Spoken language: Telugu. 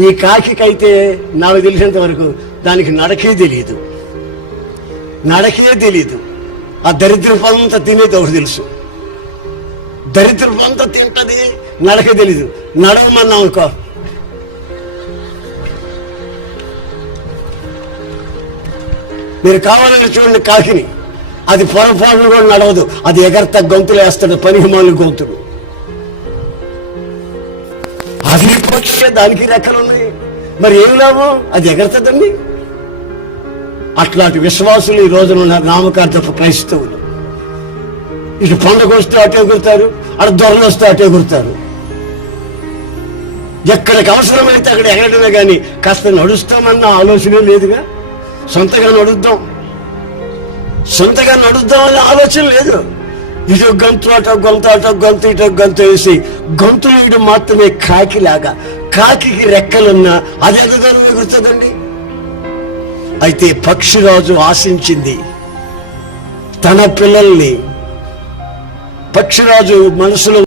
ఈ కాకికైతే నాకు తెలిసినంత వరకు దానికి నడకే తెలియదు. ఆ దరిద్రపంతా తినేది ఒకటి తెలుసు, దరిద్రపంతా తింటది, నడకే తెలీదు. నడవమన్నాం అనుకో, మీరు కావాలని చూడండి కాకిని, అది పొరపాటును కూడా నడవదు, అది ఎగరత గొంతులు వేస్తాడు, పనిహిమాలు గొంతులు. అది పక్షే, దానికి రెక్కలు ఉన్నాయి, మరి ఏం లాభం, అది ఎగరతదండి. అట్లాంటి విశ్వాసులు ఈ రోజున ఉన్నారు, నామకార్థపు క్రైస్తవులు. ఇటు పండుగ వస్తే అటు ఎగురుతారు, అటు దొరలు వస్తే అటు ఎగురుతారు. ఎక్కడికి అవసరమైతే అక్కడ ఎగరడమే కానీ కాస్త నడుస్తామన్న ఆలోచనే లేదుగా. సొంతగా నడుద్దాం అనే ఆలోచన లేదు. ఇటు గొంతు అటో గొంతు, అటో గొంతు, ఇటో గొంతు వేసి గొంతు వేయడం మాత్రమే కాకిలాగా. కాకి రెక్కలున్నా అది ఎంత దూరం ఎగురుతుందండి. అయితే పక్షిరాజు ఆశించింది తన పిల్లల్ని. పక్షిరాజు మనసులో